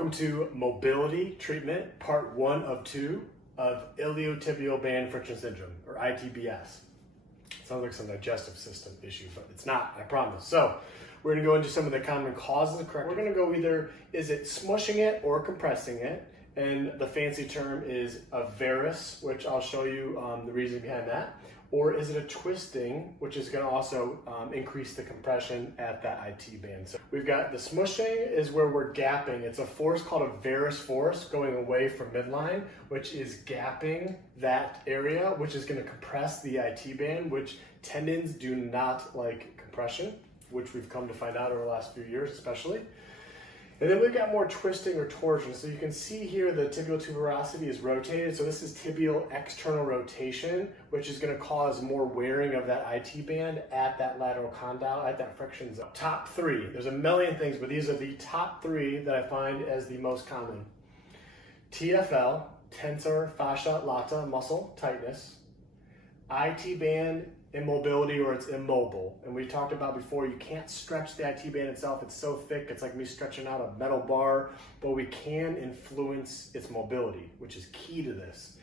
Welcome to Mobility Treatment, Part 1 of 2 of Iliotibial Band Friction Syndrome, or ITBS. Sounds like some digestive system issue, but it's not, I promise. So we're gonna go into some of the common causes of corrective. We're gonna go either, is it smushing it or compressing it? And the fancy term is a varus, which I'll show you the reason behind that. Or is it a twisting, which is going to also increase the compression at that IT band. So we've got the smushing is where we're gapping. It's a force called a varus force going away from midline, which is gapping that area, which is going to compress the IT band, which tendons do not like compression, which we've come to find out over the last few years especially. And then we've got more twisting or torsion. So you can see here the tibial tuberosity is rotated. So this is tibial external rotation, which is going to cause more wearing of that IT band at that lateral condyle, at that friction zone. Top three, there's a million things, but these are the top three that I find as the most common. TFL, tensor fascia lata muscle tightness, IT band immobility, or it's immobile. And we talked about before, you can't stretch the IT band itself. It's so thick, it's like me stretching out a metal bar, but we can influence its mobility, which is key to this.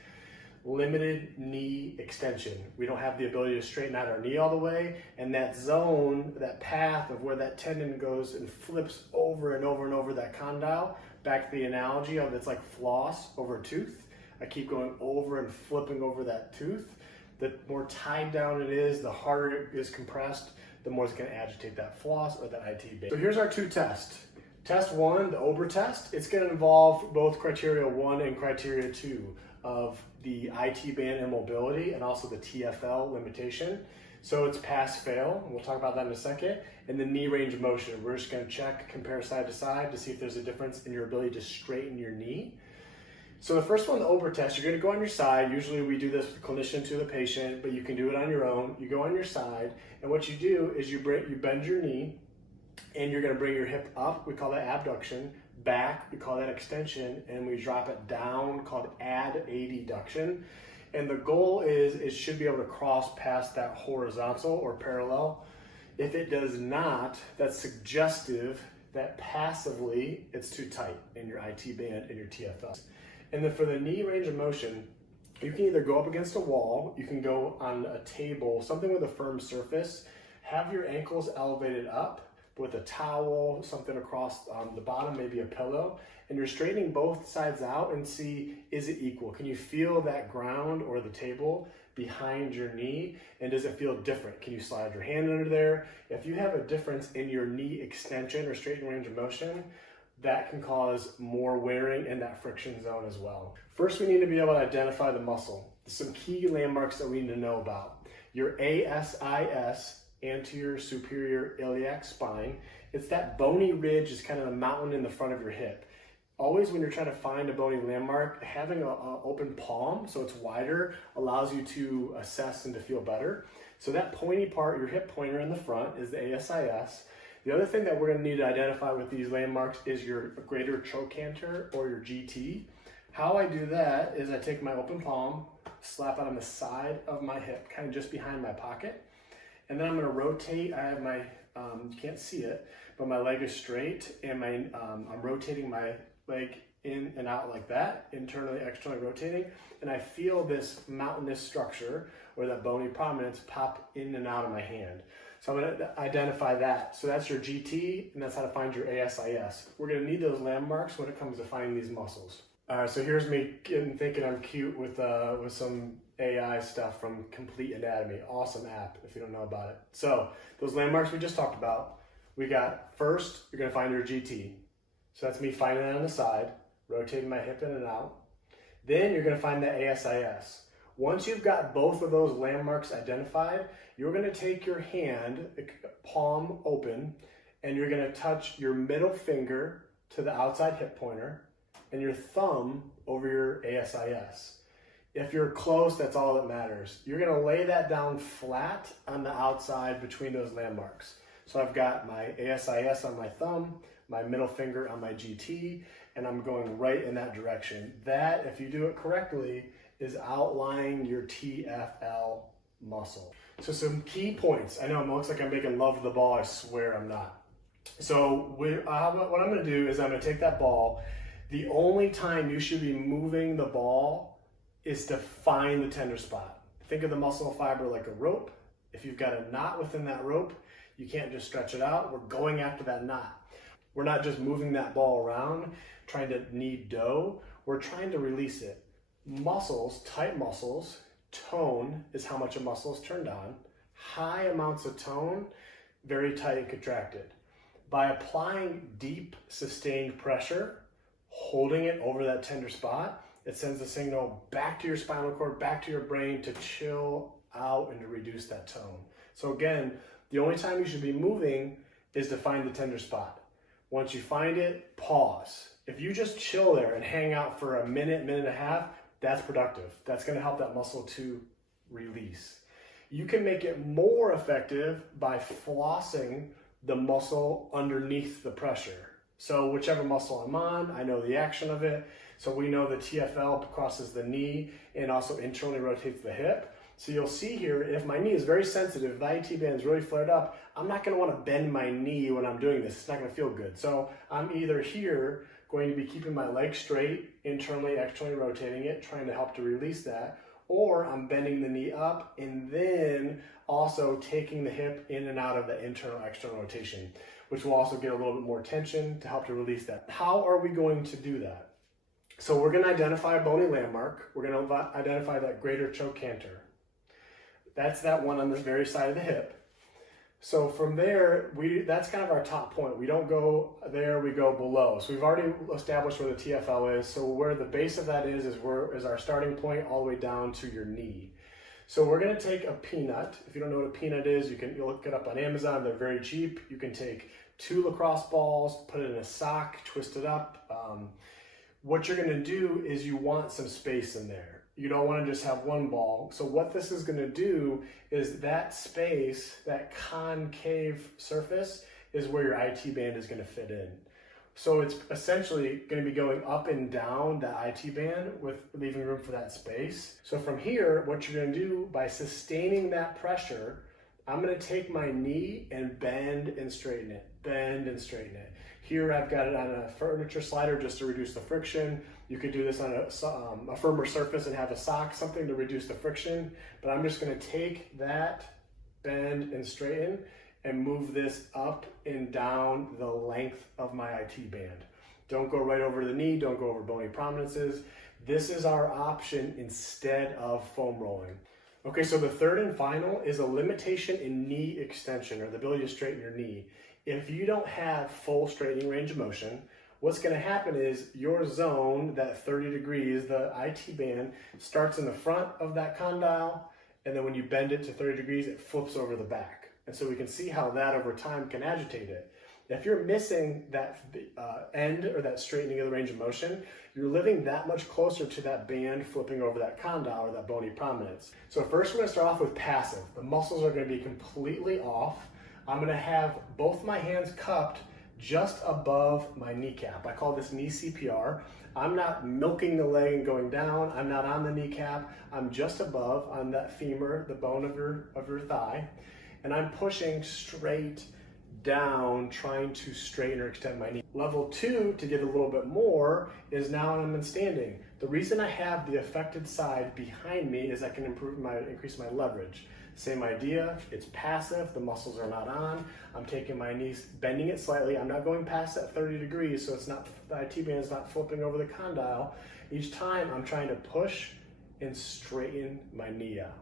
Limited knee extension. We don't have the ability to straighten out our knee all the way, and that zone, that path of where that tendon goes and flips over and over and over that condyle, back to the analogy of it's like floss over a tooth. I keep going over and flipping over that tooth. The more tied down it is, the harder it is compressed, the more it's going to agitate that floss or that IT band. So here's our two tests. Test one, the Ober test, it's going to involve both criteria 1 and criteria 2 of the IT band immobility and also the TFL limitation. So it's pass-fail, and we'll talk about that in a second. And the knee range of motion, we're just going to check, compare side to side to see if there's a difference in your ability to straighten your knee. So the first one, the Ober test, you're going to go on your side. Usually we do this with the clinician to the patient, but you can do it on your own. You go on your side, and what you do is you bend your knee, and you're going to bring your hip up. We call that abduction. Back, we call that extension, and we drop it down, called adduction. And the goal is it should be able to cross past that horizontal or parallel. If it does not, that's suggestive that passively it's too tight in your IT band and your TFL. And then for the knee range of motion, you can either go up against a wall, you can go on a table, something with a firm surface, have your ankles elevated up with a towel, something across the bottom, maybe a pillow, and you're straightening both sides out and see, is it equal? Can you feel that ground or the table behind your knee? And does it feel different? Can you slide your hand under there? If you have a difference in your knee extension or straightening range of motion, that can cause more wearing in that friction zone as well. First, we need to be able to identify the muscle. Some key landmarks that we need to know about. Your ASIS, anterior superior iliac spine. It's that bony ridge is kind of the mountain in the front of your hip. Always when you're trying to find a bony landmark, having an open palm, so it's wider, allows you to assess and to feel better. So that pointy part, your hip pointer in the front, is the ASIS. The other thing that we're going to need to identify with these landmarks is your greater trochanter or your GT. How I do that is I take my open palm, slap it on the side of my hip, kind of just behind my pocket, and then I'm going to rotate. I have my, you can't see it, but my leg is straight, and I'm rotating my leg in and out like that, internally, externally rotating, and I feel this mountainous structure or that bony prominence pop in and out of my hand. So I'm going to identify that. So that's your GT, and that's how to find your ASIS. We're going to need those landmarks when it comes to finding these muscles. All right, so here's me thinking I'm cute with some AI stuff from Complete Anatomy. Awesome app if you don't know about it. So those landmarks we just talked about, we got first, you're going to find your GT. So that's me finding it on the side, rotating my hip in and out. Then you're going to find the ASIS. Once you've got both of those landmarks identified, you're going to take your hand, palm open, and you're going to touch your middle finger to the outside hip pointer and your thumb over your ASIS. If you're close, that's all that matters. You're going to lay that down flat on the outside between those landmarks. So I've got my ASIS on my thumb, my middle finger on my GT, and I'm going right in that direction. That, if you do it correctly, is outlining your TFL muscle. So some key points. I know it looks like I'm making love to the ball. I swear I'm not. So what I'm going to do is I'm going to take that ball The only time you should be moving the ball is to find the tender spot. Think of the muscle fiber like a rope. If you've got a knot within that rope, you can't just stretch it out. We're going after that knot. We're not just moving that ball around, trying to knead dough. We're trying to release it. Muscles, tight muscles, tone is how much a muscle is turned on. High amounts of tone, very tight and contracted. By applying deep, sustained pressure, holding it over that tender spot, it sends a signal back to your spinal cord, back to your brain to chill out and to reduce that tone. So again, the only time you should be moving is to find the tender spot. Once you find it, pause. If you just chill there and hang out for a minute, minute and a half, that's productive. That's going to help that muscle to release. You can make it more effective by flossing the muscle underneath the pressure. So whichever muscle I'm on, I know the action of it. So we know the TFL crosses the knee and also internally rotates the hip. So you'll see here, if my knee is very sensitive, if the IT band is really flared up, I'm not going to want to bend my knee when I'm doing this. It's not going to feel good. So I'm either here going to be keeping my leg straight, internally, externally rotating it, trying to help to release that, or I'm bending the knee up and then also taking the hip in and out of the internal, external rotation, which will also get a little bit more tension to help to release that. How are we going to do that? So we're going to identify a bony landmark. We're going to identify that greater trochanter. That's that one on the very side of the hip. So from there, that's kind of our top point. We don't go there, we go below. So we've already established where the TFL is. So where the base of that is our starting point all the way down to your knee. So we're gonna take a peanut. If you don't know what a peanut is, you'll look it up on Amazon, they're very cheap. You can take 2 lacrosse balls, put it in a sock, twist it up. What you're gonna do is you want some space in there. You don't want to just have one ball. So what this is going to do is that space, that concave surface, is where your IT band is going to fit in. So it's essentially going to be going up and down the IT band with leaving room for that space. So from here, what you're going to do by sustaining that pressure, I'm going to take my knee and bend and straighten it, bend and straighten it. Here I've got it on a furniture slider just to reduce the friction. You could do this on a firmer surface and have a sock, something to reduce the friction. But I'm just going to take that, bend and straighten, and move this up and down the length of my IT band. Don't go right over the knee, don't go over bony prominences. This is our option instead of foam rolling. Okay, so the third and final is a limitation in knee extension, or the ability to straighten your knee. If you don't have full straightening range of motion, what's going to happen is your zone, that 30 degrees, the IT band, starts in the front of that condyle, and then when you bend it to 30 degrees, it flips over the back. And so we can see how that over time can agitate it. If you're missing that end or that straightening of the range of motion, you're living that much closer to that band flipping over that condyle or that bony prominence. So first we're going to start off with passive. The muscles are going to be completely off. I'm going to have both my hands cupped just above my kneecap. I call this knee CPR. I'm not milking the leg and going down. I'm not on the kneecap. I'm just above on that femur, the bone of your thigh. And I'm pushing straight down, trying to straighten or extend my knee. Level 2, to get a little bit more, is now when I'm in standing. The reason I have the affected side behind me is I can increase my leverage. Same idea, it's passive, the muscles are not on. I'm taking my knees, bending it slightly. I'm not going past that 30 degrees, so it's not, the IT band is not flipping over the condyle. Each time I'm trying to push and straighten my knee out.